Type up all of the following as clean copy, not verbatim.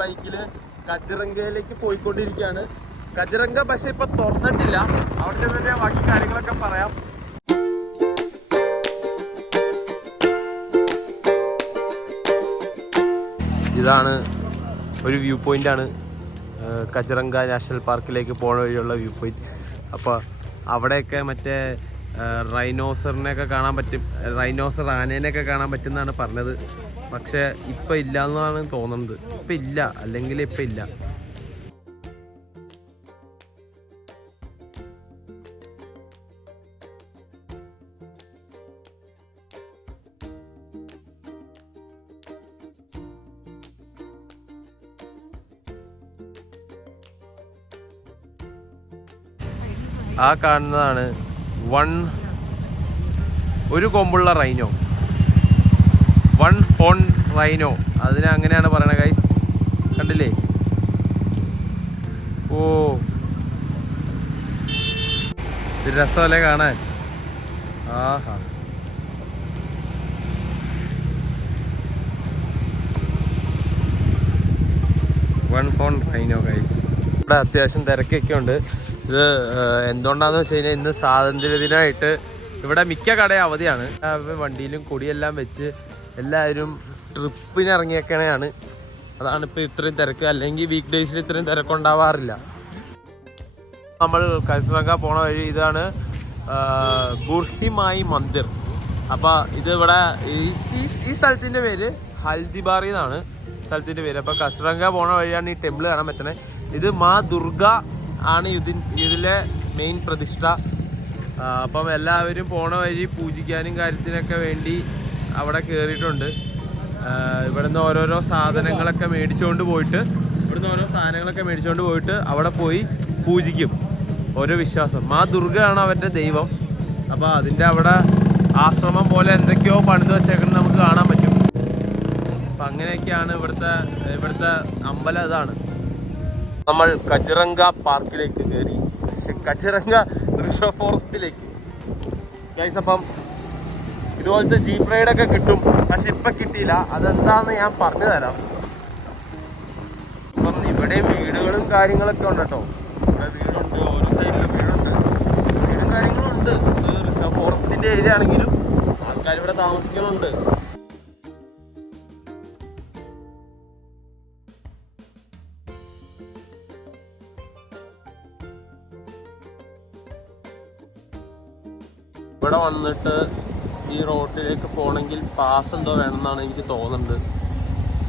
ബൈക്കില് കച്ചിറങ്കയിലേക്ക് പോയിക്കൊണ്ടിരിക്കുകയാണ്. കച്ചിറങ്ക പക്ഷെ ഇപ്പൊ തുറന്നിട്ടില്ല. അവിടെ ചെന്നിട്ട് ബാക്കി കാര്യങ്ങളൊക്കെ പറയാം. ഇതാണ് ഒരു വ്യൂ പോയിന്റ് ആണ്, കച്ചിറങ്ക നാഷണൽ പാർക്കിലേക്ക് പോണ വഴിയുള്ള വ്യൂ പോയിന്റ്. അപ്പോൾ അവിടെയൊക്കെ മറ്റേ റൈനോസറിനെയൊക്കെ കാണാൻ പറ്റും, റൈനോസർ ആനേനെയൊക്കെ കാണാൻ പറ്റുമെന്നാണ് പറഞ്ഞത്. പക്ഷേ ഇപ്പം ഇല്ല എന്നാണ് തോന്നുന്നത്. ഇപ്പം ഇല്ല, അല്ലെങ്കിൽ ഇപ്പം ഇല്ല. ആ കാണുന്നതാണ് ഒരു കൊമ്പുള്ള റൈനോ, വൺ ഹോൺ റൈനോ, അതിനെ അങ്ങനെയാണ് പറയണത് ഗൈസ്. കണ്ടില്ലേ? ഓ, ഇത് രസമല്ലേ കാണാൻ? ആഹാ, വൺ ഹോൺ റൈനോ ഗൈസ്. ഇവിടെ അത്യാവശ്യം തിരക്കൊക്കെ ഉണ്ട്. ഇത് എന്തുകൊണ്ടാന്ന് വെച്ച് കഴിഞ്ഞാൽ ഇന്ന് സ്വാതന്ത്ര്യദിനമായിട്ട് ഇവിടെ മിക്ക കടയും അവധിയാണ്. വണ്ടിയിലും കൊടിയെല്ലാം വെച്ച് എല്ലാവരും ട്രിപ്പിന് ഇറങ്ങിയൊക്കെയാണ്. അതാണ് ഇപ്പോൾ ഇത്രയും തിരക്ക്. അല്ലെങ്കിൽ വീക്ക് ഡേയ്സിൽ ഇത്രയും തിരക്കുണ്ടാവാറില്ല. നമ്മൾ കച്ചിറങ്ക പോണ വഴി ഇതാണ് ബുർഹിമായി മന്ദിർ. അപ്പോൾ ഇത് ഇവിടെ ഈ സ്ഥലത്തിൻ്റെ പേര് ഹൽദിബാറി എന്നാണ് സ്ഥലത്തിൻ്റെ പേര്. അപ്പോൾ കച്ചിറങ്ക പോണ വഴിയാണ് ഈ ടെമ്പിൾ കാണാൻ പറ്റണത്. ഇത് മാ ദുർഗ ആണ് ഇതിലെ മെയിൻ പ്രതിഷ്ഠ. അപ്പം എല്ലാവരും പോണ വഴി പൂജിക്കാനും കാര്യത്തിനൊക്കെ വേണ്ടി അവിടെ കയറിയിട്ടുണ്ട്. ഇവിടുന്ന് ഓരോരോ സാധനങ്ങളൊക്കെ മേടിച്ചുകൊണ്ട് പോയിട്ട് അവിടെ പോയി പൂജിക്കും. ഓരോ വിശ്വാസം. മാ ദുർഗയാണ് അവരുടെ ദൈവം. അപ്പോൾ അതിൻ്റെ അവിടെ ആശ്രമം പോലെ എന്തൊക്കെയോ പണിത് വെച്ചേക്കുന്നത് നമുക്ക് കാണാൻ പറ്റും. അപ്പം അങ്ങനെയൊക്കെയാണ് ഇവിടുത്തെ അമ്പലം. ഇതാണ് നമ്മൾ കച്ചിറങ്ക പാർക്കിലേക്ക് കയറി, കച്ചിറങ്ക റിസർവ് ഫോറസ്റ്റിലേക്ക് ഗൈസ്. അപ്പം ഇതുപോലത്തെ ജീപ്പ് റൈഡൊക്കെ കിട്ടും, പക്ഷെ ഇപ്പം കിട്ടിയില്ല. അതെന്താണെന്ന് ഞാൻ പറഞ്ഞു തരാം. അപ്പം ഇവിടെയും വീടുകളും കാര്യങ്ങളൊക്കെ ഉണ്ട് കേട്ടോ. ഇവിടെ വീടുണ്ട്, ഓരോ സൈഡിലും വീടും കാര്യങ്ങളും ഉണ്ട്. ഇത് റിസർവ് ഫോറസ്റ്റിൻ്റെ ഏരിയ ആണെങ്കിലും ആൾക്കാർ ഇവിടെ താമസിക്കുന്നുണ്ട്. ഇവിടെ വന്നിട്ട് ഈ റോഡിലേക്ക് പോകണമെങ്കിൽ പാസ് എന്തോ വേണമെന്നാണ് എനിക്ക് തോന്നുന്നത്.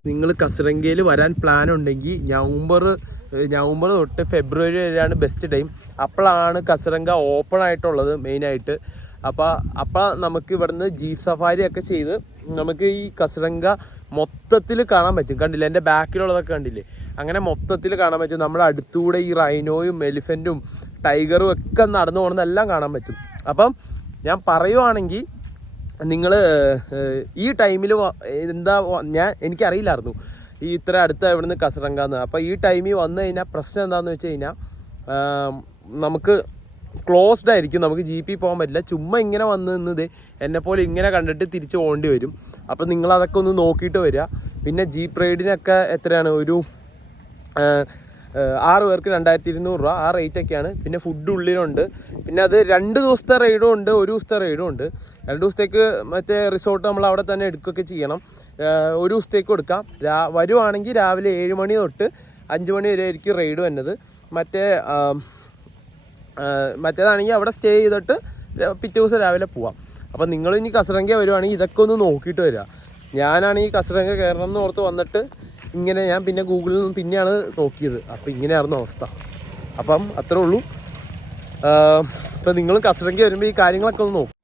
നിങ്ങൾ കച്ചിറങ്കയിൽ വരാൻ പ്ലാൻ ഉണ്ടെങ്കിൽ നവംബർ തൊട്ട് ഫെബ്രുവരി വരെയാണ് ബെസ്റ്റ് ടൈം. അപ്പോഴാണ് കച്ചിറങ്ക ഓപ്പൺ ആയിട്ടുള്ളത് മെയിനായിട്ട്. അപ്പോൾ നമുക്ക് ഇവിടുന്ന് ജീപ്പ് സഫാരി ഒക്കെ ചെയ്ത് നമുക്ക് ഈ കച്ചിറങ്ക മൊത്തത്തിൽ കാണാൻ പറ്റും. കണ്ടില്ലേ, എൻ്റെ ബാക്കിലുള്ളതൊക്കെ കണ്ടില്ലേ? അങ്ങനെ മൊത്തത്തിൽ കാണാൻ പറ്റും. നമ്മുടെ അടുത്തൂടെ ഈ റൈനോയും എലിഫൻറ്റും ടൈഗറും ഒക്കെ നടന്നു പോകുന്നതെല്ലാം കാണാൻ പറ്റും. അപ്പം ഞാൻ പറയുവാണെങ്കിൽ നിങ്ങൾ ഈ ടൈമിൽ എനിക്കറിയില്ലായിരുന്നു ഈ ഇത്ര അടുത്ത ഇവിടുന്ന് കച്ചിറങ്കാന്ന്. അപ്പോൾ ഈ ടൈമിൽ വന്നു കഴിഞ്ഞാൽ പ്രശ്നം എന്താണെന്ന് വെച്ച് കഴിഞ്ഞാൽ നമുക്ക് ക്ലോസ്ഡ് ആയിരിക്കും, നമുക്ക് ജീപ്പിൽ പോകാൻ പറ്റില്ല. ചുമ്മാ ഇങ്ങനെ വന്ന് നിന്നത് എന്നെപ്പോലെ ഇങ്ങനെ കണ്ടിട്ട് തിരിച്ച് പോകേണ്ടി വരും. അപ്പോൾ നിങ്ങളതൊക്കെ ഒന്ന് നോക്കിയിട്ട് വരിക. പിന്നെ ജീപ്പ് റൈഡിനൊക്കെ എത്രയാണ്, ഒരു 6 പേർക്ക് 2200 രൂപ, ആ റേറ്റൊക്കെയാണ്. പിന്നെ ഫുഡ് ഉള്ളിലുണ്ട്. പിന്നെ അത് 2 ദിവസത്തെ റൈഡും ഉണ്ട്, 1 ദിവസത്തെ റൈഡും ഉണ്ട്. 2 ദിവസത്തേക്ക് മറ്റേ റിസോർട്ട് നമ്മൾ അവിടെ തന്നെ എടുക്കുകയൊക്കെ ചെയ്യണം. 1 ദിവസത്തേക്ക് കൊടുക്കാം. വരുവാണെങ്കിൽ രാവിലെ 7 മണി തൊട്ട് 5 മണി വരെ ആയിരിക്കും റൈഡ് വന്നത്. മറ്റേതാണെങ്കിൽ അവിടെ സ്റ്റേ ചെയ്തിട്ട് പിറ്റേ ദിവസം രാവിലെ പോവാം. അപ്പോൾ നിങ്ങൾ ഇനി കച്ചിറങ്ക വരുവാണെങ്കിൽ ഇതൊക്കെ ഒന്ന് നോക്കിയിട്ട് വരിക. ഞാനാണെങ്കിൽ കച്ചിറങ്ക കയറണം എന്ന് ഓർത്ത് വന്നിട്ട് ഇങ്ങനെ ഞാൻ പിന്നെ ഗൂഗിളിൽ നിന്ന് പിന്നെയാണ് നോക്കിയത്. അപ്പോൾ ഇങ്ങനെയായിരുന്നു അവസ്ഥ. അപ്പം അത്രേ ഉള്ളൂ. ഇപ്പം നിങ്ങൾ കച്ചിറങ്ക വരുമ്പോൾ ഈ കാര്യങ്ങളൊക്കെ ഒന്ന് നോക്കും.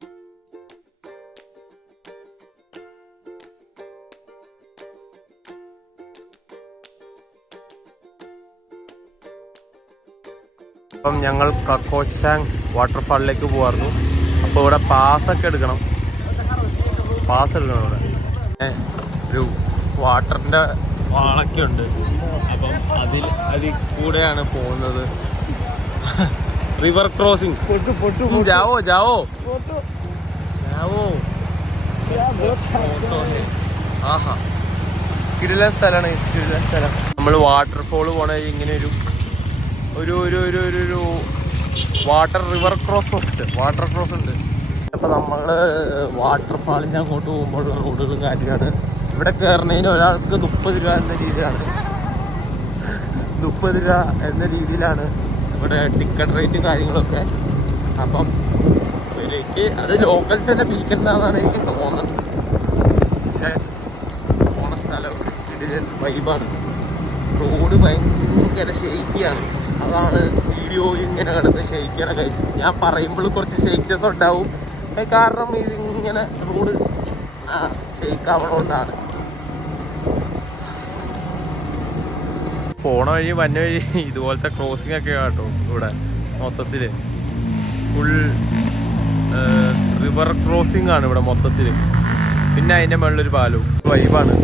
അപ്പം ഞങ്ങൾ കക്കോച്ചാങ് വാട്ടർഫാളിലേക്ക് പോകാറുന്നു. അപ്പോൾ ഇവിടെ പാസ്സൊക്കെ എടുക്കണം. ഇവിടെ ഒരു വാട്ടറിൻ്റെ വാളൊക്കെ ഉണ്ട്. അപ്പം അതിൽ കൂടെയാണ് പോകുന്നത്. River crossing. ജാവോ ആഹാ, കിടിലൻ സ്ഥലമാണ്. നമ്മൾ വാട്ടർഫോൾ പോണ ഇങ്ങനെ ഒരു ഒരു ഒരു ഒരു ഒരു ഒരു വാട്ടർ റിവർ ക്രോസ് ഉണ്ട്. അപ്പോൾ നമ്മൾ വാട്ടർഫാളിൻ്റെ അങ്ങോട്ട് പോകുമ്പോഴുള്ള റോഡുകളും കാര്യമാണ്. ഇവിടെ കയറുന്നതിന് ഒരാൾക്ക് 30 രൂപ എന്ന രീതിയിലാണ് 30 രൂപ എന്ന രീതിയിലാണ് ഇവിടെ ടിക്കറ്റ് റേറ്റും കാര്യങ്ങളൊക്കെ. അപ്പം എനിക്ക് അത് ലോക്കൽസ് തന്നെ പിരിക്കുന്നതാണ് എനിക്ക് തോന്നുന്നത്. പക്ഷേ പോണ സ്ഥലം ഇതിൽ വൈബാണ്. റോഡ് ഭയങ്കര ഷെയ്ക്കിയാണ്. അതാണ് വീഡിയോ ഇങ്ങനെ കിടന്ന് ഷെയ്ക്കാണ് കഴിച്ച്. ഞാൻ പറയുമ്പോൾ കുറച്ച് ഷെയ്ക്നെസ് ഉണ്ടാവും, കാരണം ഇതിങ്ങനെ റോഡ് ഷെയ്ക്കാവണോണ്ടാണ്. പോണ വഴി വന്ന വഴി ഇതുപോലത്തെ ക്രോസിംഗ് ഒക്കെ കേട്ടോ. ഇവിടെ മൊത്തത്തിൽ ഫുൾ റിവർ ക്രോസിംഗ് ആണ് ഇവിടെ മൊത്തത്തിൽ. പിന്നെ അതിൻ്റെ മുകളിലൊരു പാലവും വൈബാണ്.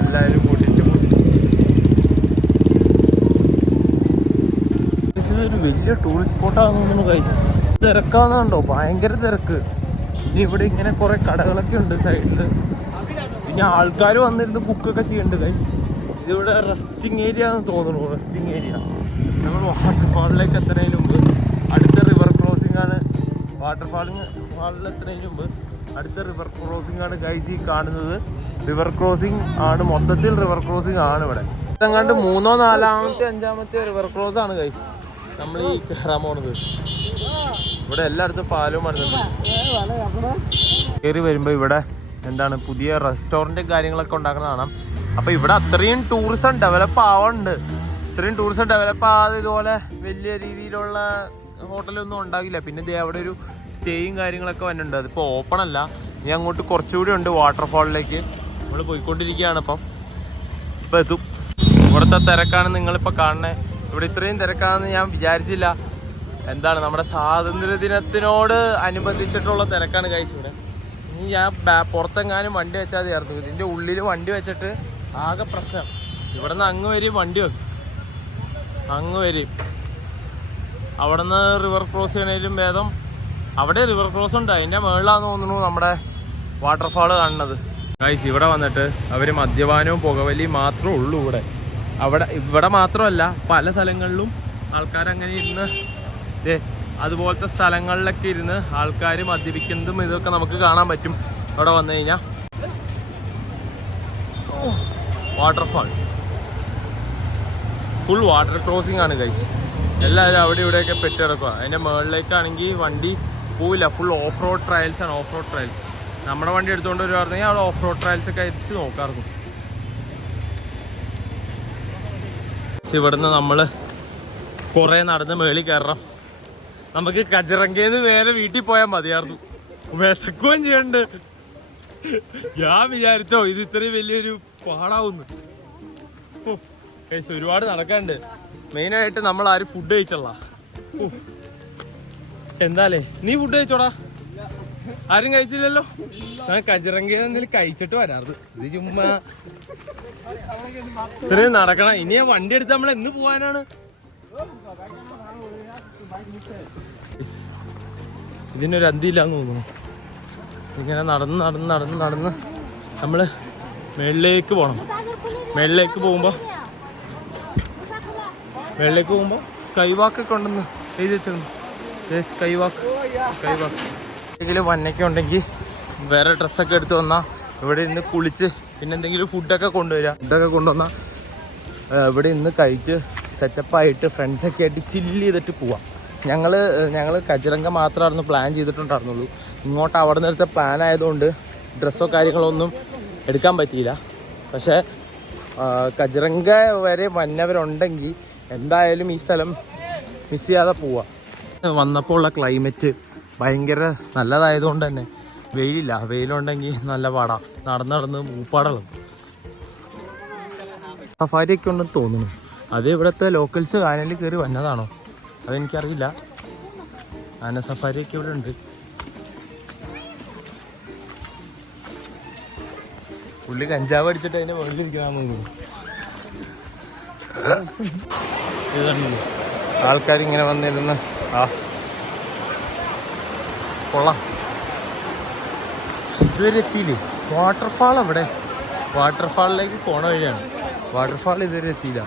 എല്ലാവരും ഒരു വലിയ ടൂറിസ്റ്റ് സ്പോട്ടാണെന്ന് തോന്നുന്നു ഗൈസ്. തിരക്കാവുന്നുണ്ടോ, ഭയങ്കര തിരക്ക്. പിന്നെ ഇവിടെ ഇങ്ങനെ കുറെ കടകളൊക്കെ ഉണ്ട് സൈഡിൽ. പിന്നെ ആൾക്കാർ വന്നിരുന്ന് കുക്കൊക്കെ ചെയ്യുന്നുണ്ട് ഗൈസ്. ഇതിവിടെ റെസ്റ്റിംഗ് ഏരിയ ആണെന്ന് തോന്നുന്നു. Resting area. നമ്മൾ വാട്ടർഫാളിലേക്ക് എത്തുന്നതിന് മുമ്പ് അടുത്ത റിവർ ക്രോസിംഗ് ആണ്. ഫാളിൽ എത്തുന്നതിന് മുമ്പ് അടുത്ത റിവർ ക്രോസിംഗ് ആണ് ഗൈസ് ഈ കാണുന്നത്. റിവർ ക്രോസിംഗ് ആണ്, മൊത്തത്തിൽ റിവർ ക്രോസിംഗ് ആണ് ഇവിടെ. ഇതങ്ങാണ്ട് 3-ോ 4-ാമത്തെ 5-ാമത്തെ റിവർ ക്രോസ് ആണ് ഗൈസ് നമ്മൾ ഈ കയറാൻ പോകുന്നത്. ഇവിടെ എല്ലായിടത്തും പാലവും മരുന്നുണ്ട്. കയറി വരുമ്പോൾ ഇവിടെ എന്താണ് പുതിയ റെസ്റ്റോറൻറ്റും കാര്യങ്ങളൊക്കെ ഉണ്ടാക്കുന്ന കാണാം. അപ്പോൾ ഇവിടെ അത്രയും ടൂറിസം ഡെവലപ്പ് ആവുന്നുണ്ട്. ഇത്രയും ടൂറിസം ഡെവലപ്പ് ആകാതെ ഇതുപോലെ വലിയ രീതിയിലുള്ള ഹോട്ടലൊന്നും ഉണ്ടാകില്ല. പിന്നെ ഇത് അവിടെ ഒരു സ്റ്റേയും കാര്യങ്ങളൊക്കെ വന്നിട്ടുണ്ട്. അതിപ്പോൾ ഓപ്പൺ അല്ല. ഇനി അങ്ങോട്ട് കുറച്ചുകൂടി ഉണ്ട് വാട്ടർഫാളിലേക്ക്. നമ്മൾ പോയിക്കൊണ്ടിരിക്കുകയാണ്. ഇപ്പം എത്തും. ഇവിടുത്തെ തിരക്കാണ് നിങ്ങളിപ്പോൾ കാണുന്നത്. ഇവിടെ ഇത്രയും തിരക്കാണെന്ന് ഞാൻ വിചാരിച്ചില്ല. എന്താണ് നമ്മുടെ സ്വാതന്ത്ര്യ ദിനത്തിനോട് അനുബന്ധിച്ചിട്ടുള്ള തിരക്കാണ് കഴിച്ചു ഇവിടെ. ഇനി ഞാൻ പുറത്തെങ്ങാനും വണ്ടി വെച്ചാൽ ചേർന്നു. ഇതിൻ്റെ ഉള്ളിൽ വണ്ടി വെച്ചിട്ട് ആകെ പ്രശ്നം. ഇവിടെ നിന്ന് അങ്ങ് വരും വണ്ടി വെക്കും, അങ്ങ് വരും. അവിടെ നിന്ന് റിവർ ക്രോസ് ചെയ്യണേലും ഭേദം അവിടെ റിവർ ക്രോസ് ഉണ്ട്. അതിൻ്റെ മുകളിലാണെന്ന് തോന്നുന്നു നമ്മുടെ വാട്ടർഫാൾ കാണുന്നത്. ഗൈസ് ഇവിടെ വന്നിട്ട് അവർ മദ്യപാനവും പുകവലിയും മാത്രമേ ഉള്ളൂ ഇവിടെ. ഇവിടെ മാത്രമല്ല, പല സ്ഥലങ്ങളിലും ആൾക്കാരങ്ങനെ ഇരുന്ന് അതുപോലത്തെ സ്ഥലങ്ങളിലൊക്കെ ഇരുന്ന് ആൾക്കാർ മദ്യപിക്കുന്നതും ഇതൊക്കെ നമുക്ക് കാണാൻ പറ്റും അവിടെ വന്നു കഴിഞ്ഞാൽ. വാട്ടർഫാൾ ഫുൾ വാട്ടർ ക്രോസിംഗ് ആണ് ഗൈസ്. എല്ലാവരും അവിടെ ഇവിടെയൊക്കെ പെട്ടി കിടക്കുക. അതിൻ്റെ മുകളിലേക്കാണെങ്കിൽ വണ്ടി പോവില്ല. ഫുൾ ഓഫ് റോഡ് ട്രയൽസ് ആണ്. ഓഫ് റോഡ് ട്രയൽസ് നമ്മുടെ വണ്ടി എടുത്തുകൊണ്ട് വരുവായിരുന്നെങ്കിൽ അവിടെ ഓഫ് റോഡ് ട്രയൽസ് ഒക്കെ അയച്ച് നോക്കാറുണ്ട്. ഇവിടുന്ന് നമ്മൾ കുറേ നടന്ന് മേളിൽ കയറണം. നമുക്ക് കജിറങ്കേന്ന് വേറെ വീട്ടിൽ പോയാൽ മതിയായിരുന്നു. വിശക്കുകയും ചെയ്യണ്ട്. ഞാൻ വിചാരിച്ചോ ഇത് ഇത്രയും വലിയൊരു പാടാവുന്നു. കഴിച്ച് ഒരുപാട് നടക്കാണ്ട്. മെയിനായിട്ട് നമ്മൾ ആരും ഫുഡ് കഴിച്ചല്ല. എന്താലേ നീ ഫുഡ് കഴിച്ചോടാ? ആരും കഴിച്ചില്ലല്ലോ. ഞാൻ കജിറങ്കയിൽ എന്തെങ്കിലും കഴിച്ചിട്ട് വരാറ്. ഇത് ചുമ്മാ ഇത്രയും നടക്കണം. ഇനി ആ വണ്ടി എടുത്ത് നമ്മൾ എന്ന് പോവാനാണ്? ഇതിനൊരു അന്തിയില്ലാന്ന് തോന്നുന്നു. ഇങ്ങനെ നടന്ന് നടന്ന് നടന്ന് നടന്ന് നമ്മൾ മേളിലേക്ക് പോകണം. മേളിലേക്ക് പോകുമ്പോൾ സ്കൈ വാക്ക് ഒക്കെ ഉണ്ടെന്ന് എഴുതി വെച്ചിട്ടുണ്ട്. സ്കൈ വാക്ക് എന്തെങ്കിലും വന്നൊക്കെ ഉണ്ടെങ്കിൽ വേറെ ഡ്രസ്സൊക്കെ എടുത്ത് വന്നാൽ ഇവിടെ ഇന്ന് കുളിച്ച് പിന്നെ എന്തെങ്കിലും ഫുഡൊക്കെ കൊണ്ടുവരിക. ഫുഡൊക്കെ കൊണ്ടുവന്നാൽ ഇവിടെ ഇന്ന് കഴിച്ച് സെറ്റപ്പായിട്ട് ഫ്രണ്ട്സൊക്കെ ആയിട്ട് ചില്ല് ചെയ്തിട്ട് പോവാം. ഞങ്ങൾ കജിറങ്ക മാത്രമായിരുന്നു പ്ലാൻ ചെയ്തിട്ടുണ്ടായിരുന്നുള്ളൂ. ഇങ്ങോട്ട് അവിടെ നിന്നെടുത്ത പ്ലാൻ ആയതുകൊണ്ട് ഡ്രസ്സോ കാര്യങ്ങളോ ഒന്നും എടുക്കാൻ പറ്റിയില്ല. പക്ഷേ കജിറങ്ക വരെ വന്നവരുണ്ടെങ്കിൽ എന്തായാലും ഈ സ്ഥലം മിസ് ചെയ്യാതെ പോവാം. വന്നപ്പോൾ ഉള്ള ക്ലൈമറ്റ് ഭയങ്കര നല്ലതായതുകൊണ്ട് തന്നെ വെയിലില്ല. വെയിലുണ്ടെങ്കിൽ നല്ല പാടാം. നടന്ന് മൂപ്പാടളം സഫാരിയൊക്കെ ഉണ്ടെന്ന് തോന്നുന്നു. അത് ഇവിടുത്തെ ലോക്കൽസ് ആനയിൽ കയറി വന്നതാണോ അതെനിക്കറിയില്ല. ആന സഫാരിയൊക്കെ ഇവിടെ ഉണ്ട്. പുള്ളി കഞ്ചാവ് അടിച്ചിട്ട് അതിൻ്റെ മുകളിൽ ഇരിക്കണമെന്ന് തോന്നുന്നു. ഇതുണ്ട് ആൾക്കാരിങ്ങനെ വന്നിരുന്ന് കൊള്ളാം. ഇതുവരെ എത്തിയില്ലേ? വാട്ടർഫാൾ അവിടെ. വാട്ടർഫാളിലേക്ക് പോണ വഴിയാണ്. വാട്ടർഫാൾ ഇതുവരെ എത്തിയില്ല.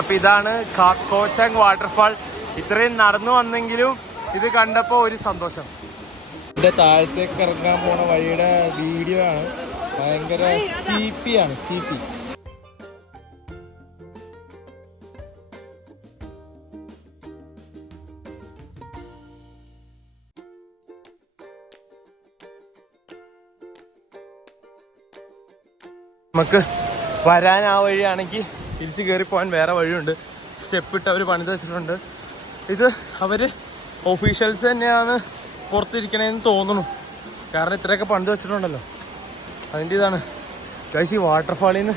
അപ്പൊ ഇതാണ് കോച്ചാങ് വാട്ടർഫാൾ. ഇത്രയും നടന്നു വന്നെങ്കിലും ഇത് കണ്ടപ്പോൾ ഒരു സന്തോഷം. ഇതിന്റെ താഴത്തേക്ക് ഇറങ്ങാൻ പോണ വഴിയുടെ വീഡിയോ ആണ്. ഭയങ്കര സ്റ്റീപ്പിയാണ്, സ്റ്റീപ്പി. നമുക്ക് വരാൻ ആ വഴിയാണെങ്കിൽ തിരിച്ച് കയറിപ്പോകാൻ വേറെ വഴിയുണ്ട്. സ്റ്റെപ്പ് ഇട്ട് അവർ പണിത് വെച്ചിട്ടുണ്ട്. ഇത് അവർ ഒഫീഷ്യൽസ് തന്നെയാണ് പുറത്തിരിക്കണേന്ന് തോന്നുന്നു. കാരണം ഇത്രയൊക്കെ പണിത് വെച്ചിട്ടുണ്ടല്ലോ, അതിൻ്റെ ഇതാണ്. ഗൈസ്, ഈ വാട്ടർഫാളിൽ നിന്ന്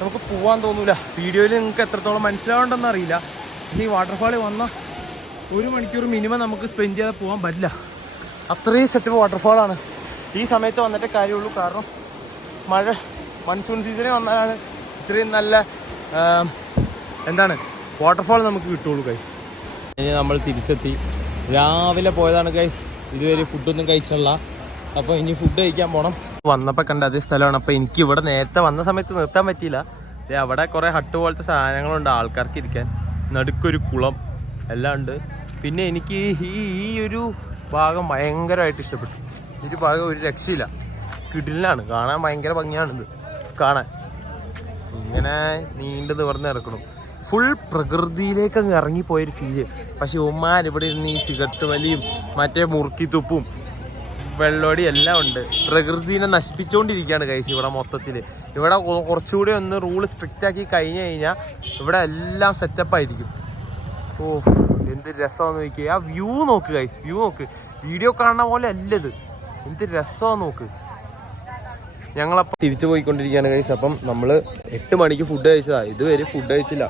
നമുക്ക് പോകാൻ തോന്നൂല. വീഡിയോയിൽ നിങ്ങൾക്ക് എത്രത്തോളം മനസ്സിലാവുണ്ടെന്ന് അറിയില്ല. പക്ഷേ ഈ വാട്ടർഫാളിൽ വന്നാൽ 1 മണിക്കൂർ മിനിമം നമുക്ക് സ്പെൻഡ് ചെയ്താൽ പോകാൻ പറ്റില്ല. അത്രയും സെറ്റപ്പ് വാട്ടർഫാളാണ്. ഈ സമയത്ത് വന്നിട്ടേ കാര്യമുള്ളൂ. കാരണം മൺസൂൺ സീസണിൽ വന്നാലാണ് ഇത്രയും നല്ല വാട്ടർഫാൾ നമുക്ക് കിട്ടുള്ളൂ ഗൈസ്. ഇനി നമ്മൾ തിരിച്ചെത്തി. രാവിലെ പോയതാണ് ഗൈസ്, ഇതുവരെ ഫുഡൊന്നും കഴിച്ചുള്ള. അപ്പോൾ ഇനി ഫുഡ് കഴിക്കാൻ പോകണം. വന്നപ്പോൾ കണ്ട അതേ സ്ഥലമാണ്. അപ്പോൾ എനിക്ക് ഇവിടെ നേരത്തെ വന്ന സമയത്ത് നിർത്താൻ പറ്റിയില്ല. അവിടെ കുറേ ഹട്ട് പോലത്തെ സാധനങ്ങളുണ്ട് ആൾക്കാർക്ക് ഇരിക്കാൻ. നടുക്കൊരു കുളം എല്ലാം ഉണ്ട്. പിന്നെ എനിക്ക് ഈ ഒരു ഭാഗം ഭയങ്കരമായിട്ട് ഇഷ്ടപ്പെട്ടു. ഈ ഭാഗം ഒരു രക്ഷയില്ല, കിടിലാണ്. കാണാൻ ഭയങ്കര ഭംഗിയാണിത് കാണാൻ. ഇങ്ങനെ നീണ്ടു നിവർന്ന് കിടക്കണം. ഫുൾ പ്രകൃതിയിലേക്ക് അങ്ങ് ഇറങ്ങിപ്പോയൊരു ഫീല്. പക്ഷെ ഉമ്മാരിവിടെ ഇരുന്ന് ഈ സിഗരറ്റ് വലിയും മറ്റേ മുറുക്കി തുപ്പും വെള്ളോടി എല്ലാം ഉണ്ട്. പ്രകൃതിനെ നശിപ്പിച്ചുകൊണ്ടിരിക്കുകയാണ് ഗൈസ് ഇവിടെ മൊത്തത്തിൽ. ഇവിടെ കുറച്ചുകൂടി ഒന്ന് റൂൾ സ്ട്രിക്റ്റ് ആക്കി കഴിഞ്ഞ് കഴിഞ്ഞാൽ ഇവിടെ എല്ലാം സെറ്റപ്പായിരിക്കും. ഓ, എന്ത് രസമാണെന്ന് നോക്കി. ആ വ്യൂ നോക്ക് ഗൈസ്, വ്യൂ നോക്ക്. വീഡിയോ കാണുന്ന പോലെ അല്ലത്. എന്ത് രസമാണെന്ന് നോക്ക്. ഞങ്ങളപ്പം തിരിച്ചു പോയിക്കൊണ്ടിരിക്കുകയാണ് ഗൈസ്. അപ്പം നമ്മൾ 8 മണിക്ക് ഫുഡ് കഴിച്ചതാണ്. ഇതുവരെ ഫുഡ് കഴിച്ചില്ല.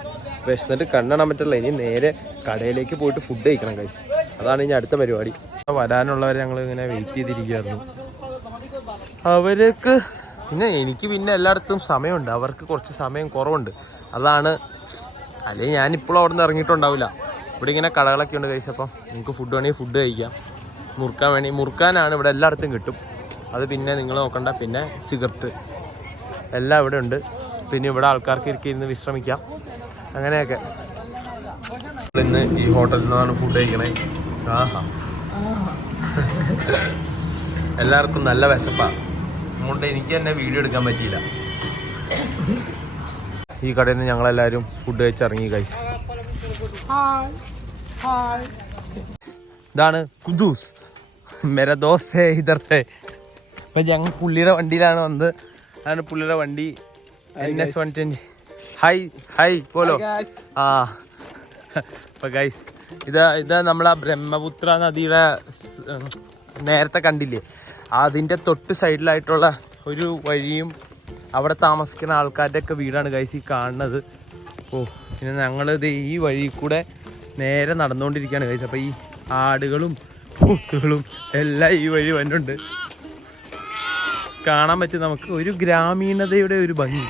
വിശന്നിട്ട് കണ്ണാൻ പറ്റില്ല. ഇനി നേരെ കടയിലേക്ക് പോയിട്ട് ഫുഡ് കഴിക്കണം ഗൈസ്. അതാണ് ഇനി അടുത്ത പരിപാടി. വരാനുള്ളവരെ ഞങ്ങൾ ഇങ്ങനെ വെയിറ്റ് ചെയ്തിരിക്കുകയായിരുന്നു. അവർക്ക് എനിക്ക് എല്ലായിടത്തും സമയമുണ്ട്. അവർക്ക് കുറച്ച് സമയം കുറവുണ്ട്. അതാണ്. അല്ലെങ്കിൽ ഞാനിപ്പോഴും അവിടെ നിന്ന് ഇറങ്ങിയിട്ടുണ്ടാവില്ല. ഇവിടെ ഇങ്ങനെ കടകളൊക്കെ ഉണ്ട് ഗൈസ്. അപ്പം നിങ്ങൾക്ക് ഫുഡ് വേണമെങ്കിൽ ഫുഡ് കഴിക്കാം. മുറുക്കാനാണ് ഇവിടെ എല്ലായിടത്തും കിട്ടും. അത് പിന്നെ നിങ്ങൾ നോക്കണ്ട. പിന്നെ സിഗരറ്റ് എല്ലാം ഇവിടെ ഉണ്ട്. പിന്നെ ഇവിടെ ആൾക്കാർക്ക് ഇരുന്ന് വിശ്രമിക്കാം, അങ്ങനെയൊക്കെ. ഇന്ന് ഈ ഹോട്ടലിൽ നിന്നാണ് ഫുഡ് കഴിക്കണേ. ആഹാ, എല്ലാവർക്കും നല്ല വിശപ്പാണ്. അതുകൊണ്ട് എനിക്ക് തന്നെ വീഡിയോ എടുക്കാൻ പറ്റിയില്ല. ഈ കടയിൽ നിന്ന് ഞങ്ങളെല്ലാവരും ഫുഡ് കഴിച്ചിറങ്ങി ഗൈസ്. ഇതാണ് കുദൂസ്, മേരാ ദോസ്ത് ഹൈ ഇധർ സേ. അപ്പം ഞങ്ങൾ പുള്ളിയുടെ വണ്ടിയിലാണ് വന്നത്. അതാണ് പുള്ളിയുടെ വണ്ടി, NS 120. ഹായ് പോലോ. ആ, അപ്പം ഗൈസ്, ഇത് നമ്മളെ ബ്രഹ്മപുത്ര നദിയുടെ നേരത്തെ കണ്ടില്ലേ, അതിൻ്റെ തൊട്ട് സൈഡിലായിട്ടുള്ള ഒരു വഴിയും അവിടെ താമസിക്കുന്ന ആൾക്കാരുടെ ഒക്കെ വീടാണ് ഗൈസ് ഈ കാണുന്നത്. ഓ, പിന്നെ ഞങ്ങളിത് ഈ വഴി കൂടെ നേരെ നടന്നുകൊണ്ടിരിക്കുകയാണ് ഗൈസ്. അപ്പോൾ ഈ ആടുകളും പൂക്കളും എല്ലാം ഈ വഴി വന്നിട്ടുണ്ട്. കാണാൻ പറ്റും നമുക്ക് ഒരു ഗ്രാമീണതയുടെ ഒരു ഭംഗി.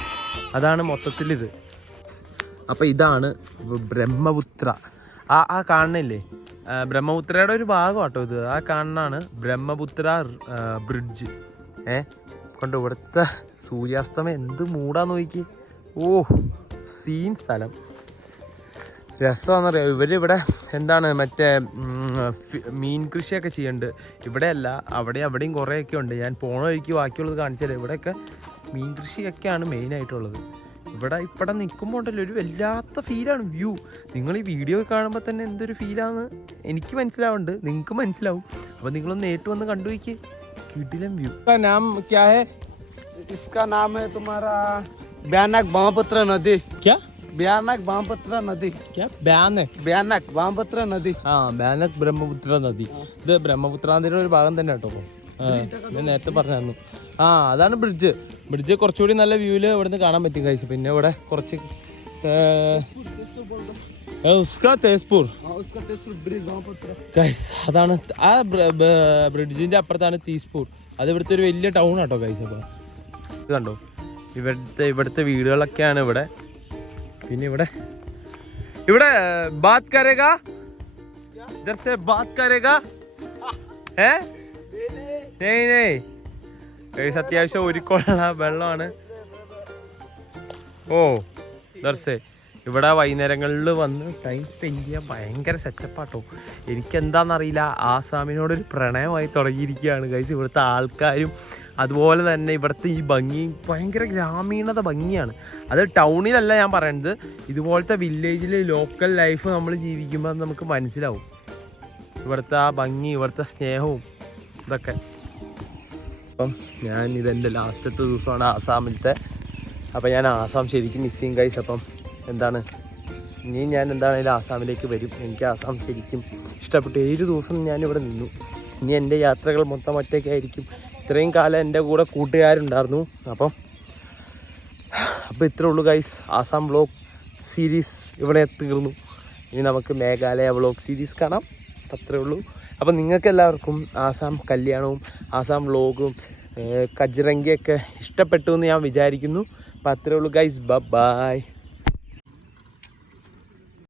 അതാണ് മൊത്തത്തിലിത്. അപ്പോൾ ഇതാണ് ബ്രഹ്മപുത്ര. ആ കാണുന്നില്ലേ, ബ്രഹ്മപുത്രയുടെ ഒരു ഭാഗം കേട്ടോ ഇത്. ആ കാണുന്നതാണ് ബ്രഹ്മപുത്ര ബ്രിഡ്ജ്. കൊണ്ട് ഇവിടുത്തെ സൂര്യാസ്തമയം എന്ത് മൂടാന്ന് നോക്കി. ഓ, സീൻ സ്ഥലം. രസമാണെന്നറിയാം. ഇവരിവിടെ മറ്റേ മീൻ കൃഷിയൊക്കെ ചെയ്യുന്നുണ്ട്. ഇവിടെയല്ല, അവിടെയും കുറേയൊക്കെ ഉണ്ട്. ഞാൻ പോണ വഴിക്ക് ബാക്കിയുള്ളത് കാണിച്ചാൽ ഇവിടെയൊക്കെ മീൻ കൃഷിയൊക്കെയാണ് മെയിനായിട്ടുള്ളത്. ഇവിടെ നിൽക്കുമ്പോൾ ഉണ്ടല്ലോ ഒരു വല്ലാത്ത ഫീലാണ്. വ്യൂ നിങ്ങൾ ഈ വീഡിയോ കാണുമ്പോൾ തന്നെ എന്തൊരു ഫീലാന്ന് എനിക്ക് മനസ്സിലാവുന്നുണ്ട്, നിങ്ങൾക്ക് മനസ്സിലാവും. അപ്പോൾ നിങ്ങളൊന്ന് നേരിട്ട് വന്ന് കണ്ടുപോയിക്ക്. കിടിലം വ്യൂ. नाम क्या है? इसका नाम है तुम्हारा भयानक ब्रह्मपुत्र नदी. क्या? भयानक ब्रह्मपुत्र नदी. क्या? भयानक ब्रह्मपुत्र नदी. ആ, ഭയാനക് ബ്രഹ്മപുത്ര നദി. ഇത് ബ്രഹ്മപുത്ര നദിയുടെ ഒരു ഭാഗം തന്നെ കേട്ടോ. ഞാൻ നേരത്തെ പറഞ്ഞായിരുന്നു. ആ, അതാണ് ബ്രിഡ്ജ് കുറച്ചുകൂടി നല്ല വ്യൂവിൽ ഇവിടുന്ന് കാണാൻ പറ്റും കഴിച്ചു. പിന്നെ ഇവിടെ കുറച്ച് തേസ്പൂർ ഗൈസ്, അതാണ് ആ ബ്രിഡ്ജിന്റെ അപ്പുറത്താണ് തീസ്പൂർ. അത് ഇവിടുത്തെ ഒരു വലിയ ടൗൺ ആട്ടോ ഗൈസ്. അപ്പോൾ ഇത് കണ്ടോ, ഇവിടുത്തെ വീടുകളൊക്കെയാണ് ഇവിടെ. പിന്നെ ഇവിടെ ബാത് കരേഗാ, ഇധർ സേ ബാത് കരേഗാ. അത്യാവശ്യം ഒരുക്കമുള്ള വെള്ളമാണ്. ഓ ദർശേ ഇവിടെ വൈകുന്നേരങ്ങളിൽ വന്ന് ടൈം സ്പെൻഡ് ചെയ്യാൻ ഭയങ്കര സെറ്റപ്പാട്ടോ. എനിക്കെന്താണെന്നറിയില്ല, ആസാമിനോടൊരു പ്രണയമായി തുടങ്ങിയിരിക്കുകയാണ് ഗൈസ്. ഇവിടുത്തെ ആൾക്കാരും അതുപോലെ തന്നെ ഇവിടുത്തെ ഈ ഭംഗി ഭയങ്കര ഗ്രാമീണത ഭംഗിയാണ്. അത് ടൗണിലല്ല ഞാൻ പറയുന്നത്, ഇതുപോലത്തെ വില്ലേജിൽ ലോക്കൽ ലൈഫ് നമ്മൾ ജീവിക്കുമ്പോൾ നമുക്ക് മനസ്സിലാവും ഇവിടുത്തെ ആ ഭംഗി, ഇവിടുത്തെ സ്നേഹവും ഇതൊക്കെ. അപ്പം ഇതെൻ്റെ ലാസ്റ്റത്തെ ദിവസമാണ് ആസാമിലത്തെ. അപ്പം ഞാൻ ആസാം ശരിക്കും മിസ് ചെയ്യും ഗൈസ്. അപ്പം ഇനി ഞാൻ എന്താണെങ്കിലും ആസാമിലേക്ക് വരും. എനിക്ക് ആസാം ശരിക്കും ഇഷ്ടപ്പെട്ടു. 7 ദിവസം ഞാനിവിടെ നിന്നു. ഇനി എൻ്റെ യാത്രകൾ മൊത്തം ഒറ്റയ്ക്കായിരിക്കും. ഇത്രയും കാലം എൻ്റെ കൂടെ കൂട്ടുകാരുണ്ടായിരുന്നു. അപ്പം ഇത്രേ ഉള്ളൂ ഗൈസ്. ആസാം വ്ളോഗ് സീരീസ് ഇവിടെ തീർന്നു. ഇനി നമുക്ക് മേഘാലയ വ്ളോഗ് സീരീസ് കാണാം. അത്രേ ഉള്ളൂ. അപ്പം നിങ്ങൾക്ക് എല്ലാവർക്കും ആസാം കല്യാണവും ആസാം വ്ളോഗും കജ്റംഗിയൊക്കെ ഇഷ്ടപ്പെട്ടു എന്ന് ഞാൻ വിചാരിക്കുന്നു. അപ്പം അത്രേ ഉള്ളൂ ഗൈസ്. ബൈ.